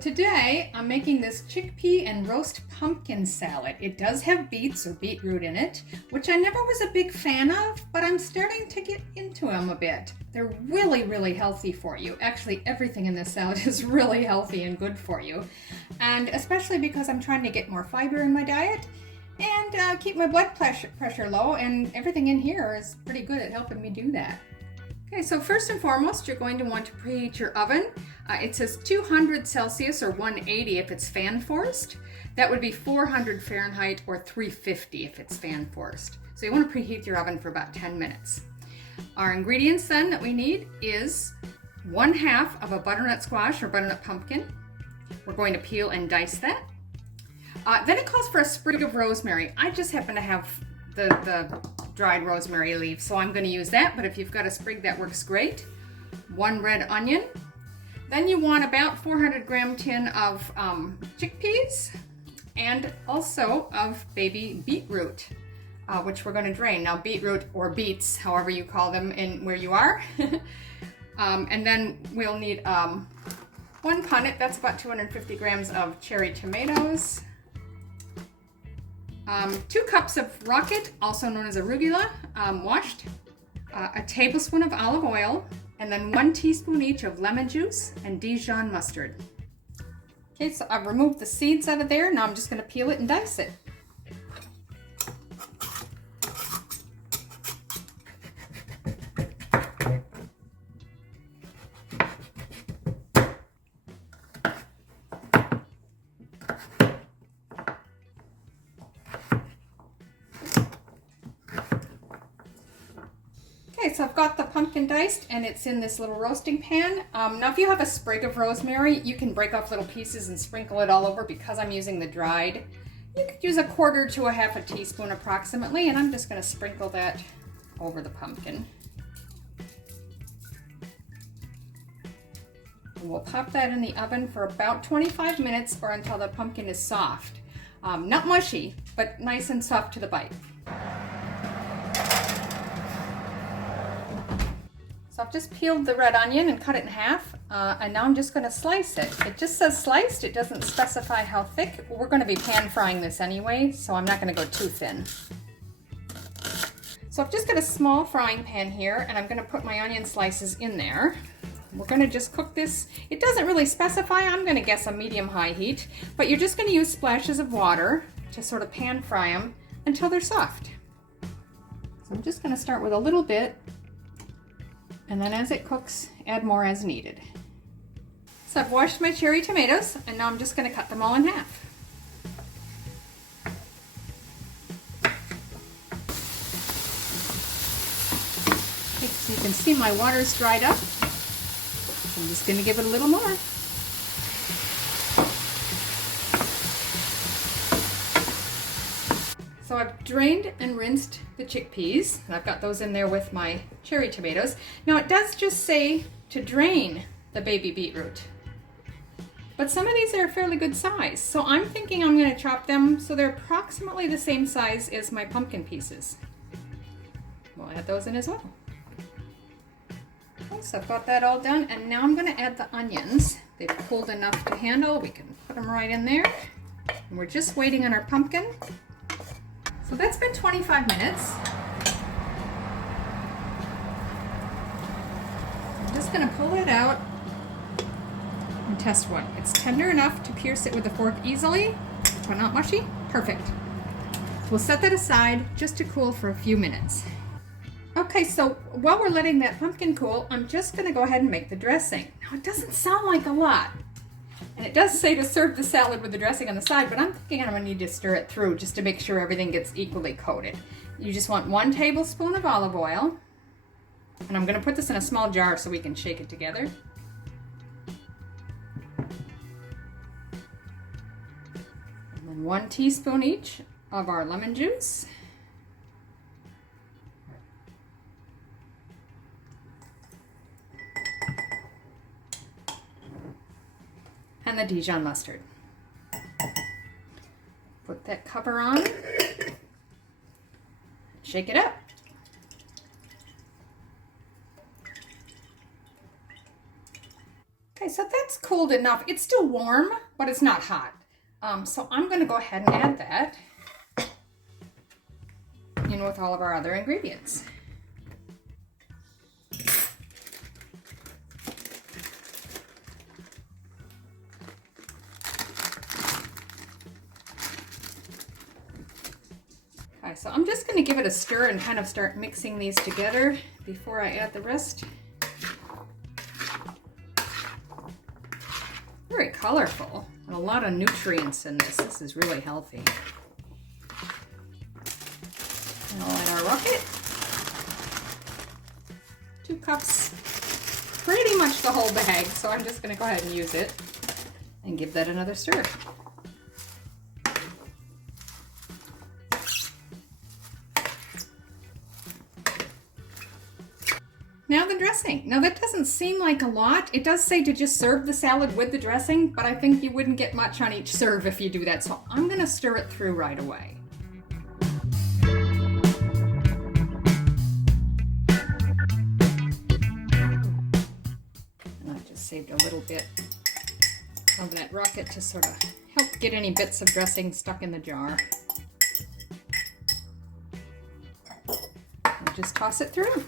today I'm making this chickpea and roast pumpkin salad. It does have beets or beetroot in it, which I never was a big fan of, but I'm starting to get into them a bit. They're really, really healthy for you. Actually, everything in this salad is really healthy and good for you. And especially because I'm trying to get more fiber in my diet and keep my blood pressure low, and everything in here is pretty good at helping me do that. Okay, so first and foremost, you're going to want to preheat your oven. It says 200 Celsius or 180 if it's fan forced. That would be 400 Fahrenheit or 350 if it's fan forced. So you want to preheat your oven for about 10 minutes. Our ingredients then that we need is 1/2 of a butternut squash or butternut pumpkin. We're going to peel and dice that. Then it calls for a sprig of rosemary. I just happen to have the dried rosemary leaf, so I'm going to use that, but if you've got a sprig, that works great. 1 red onion. Then you want about 400 gram tin of chickpeas and also of baby beetroot, which we're going to drain. Now beetroot or beets, however you call them in where you are. And then we'll need 1 punnet, that's about 250 grams of cherry tomatoes. 2 cups of rocket, also known as arugula, washed, a tablespoon of olive oil, and then 1 teaspoon each of lemon juice and Dijon mustard. Okay, so I've removed the seeds out of there. Now I'm just going to peel it and dice it. Okay, so I've got the pumpkin diced and it's in this little roasting pan. Now if you have a sprig of rosemary, you can break off little pieces and sprinkle it all over. Because I'm using the dried, you could use 1/4 to 1/2 teaspoon approximately, and I'm just going to sprinkle that over the pumpkin. And we'll pop that in the oven for about 25 minutes or until the pumpkin is soft. Not mushy, but nice and soft to the bite. So I've just peeled the red onion and cut it in half, and now I'm just going to slice it. It just says sliced, it doesn't specify how thick. We're going to be pan frying this anyway, so I'm not going to go too thin. So I've just got a small frying pan here, and I'm going to put my onion slices in there. We're going to just cook this. It doesn't really specify, I'm going to guess a medium-high heat, but you're just going to use splashes of water to sort of pan fry them until they're soft. So I'm just going to start with a little bit, and then as it cooks, add more as needed. So I've washed my cherry tomatoes, and now I'm just going to cut them all in half. Okay, so you can see my water's dried up. I'm just going to give it a little more. So I've drained and rinsed the chickpeas, and I've got those in there with my cherry tomatoes. Now it does just say to drain the baby beetroot, but some of these are a fairly good size, so I'm thinking I'm going to chop them so they're approximately the same size as my pumpkin pieces. We'll add those in as well. Okay, so I've got that all done, and now I'm going to add the onions. They've cooled enough to handle. We can put them right in there, and we're just waiting on our pumpkin. So that's been 25 minutes. I'm just going to pull it out and test one. It's tender enough to pierce it with a fork easily, but not mushy. Perfect. So we'll set that aside just to cool for a few minutes. Okay, so while we're letting that pumpkin cool, I'm just going to go ahead and make the dressing. Now it doesn't sound like a lot. And it does say to serve the salad with the dressing on the side, but I'm thinking I'm going to need to stir it through just to make sure everything gets equally coated. You just want 1 tablespoon of olive oil. And I'm going to put this in a small jar so we can shake it together. And then 1 teaspoon each of our lemon juice. And the Dijon mustard. Put that cover on, shake it up. Okay, so that's cooled enough. It's still warm, but it's not hot. So I'm going to go ahead and add that in with all of our other ingredients. Okay, so I'm just going to give it a stir and kind of start mixing these together before I add the rest. Very colorful and a lot of nutrients in this. This is really healthy. And I'll add our rocket. 2 cups, pretty much the whole bag, so I'm just going to go ahead and use it and give that another stir. Now the dressing. Now that doesn't seem like a lot. It does say to just serve the salad with the dressing, but I think you wouldn't get much on each serve if you do that. So I'm gonna stir it through right away. And I just saved a little bit of that rocket to sort of help get any bits of dressing stuck in the jar. And just toss it through.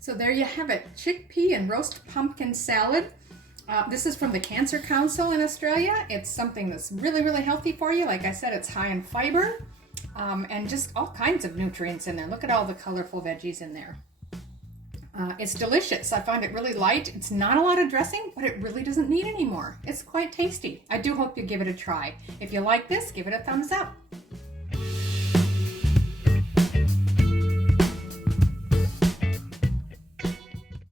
So there you have it, chickpea and roast pumpkin salad. This is from the Cancer Council in Australia. It's something that's really, really healthy for you. Like I said, it's high in fiber and just all kinds of nutrients in there. Look at all the colorful veggies in there. It's delicious. I find it really light. It's not a lot of dressing, but it really doesn't need any more. It's quite tasty. I do hope you give it a try. If you like this, give it a thumbs up.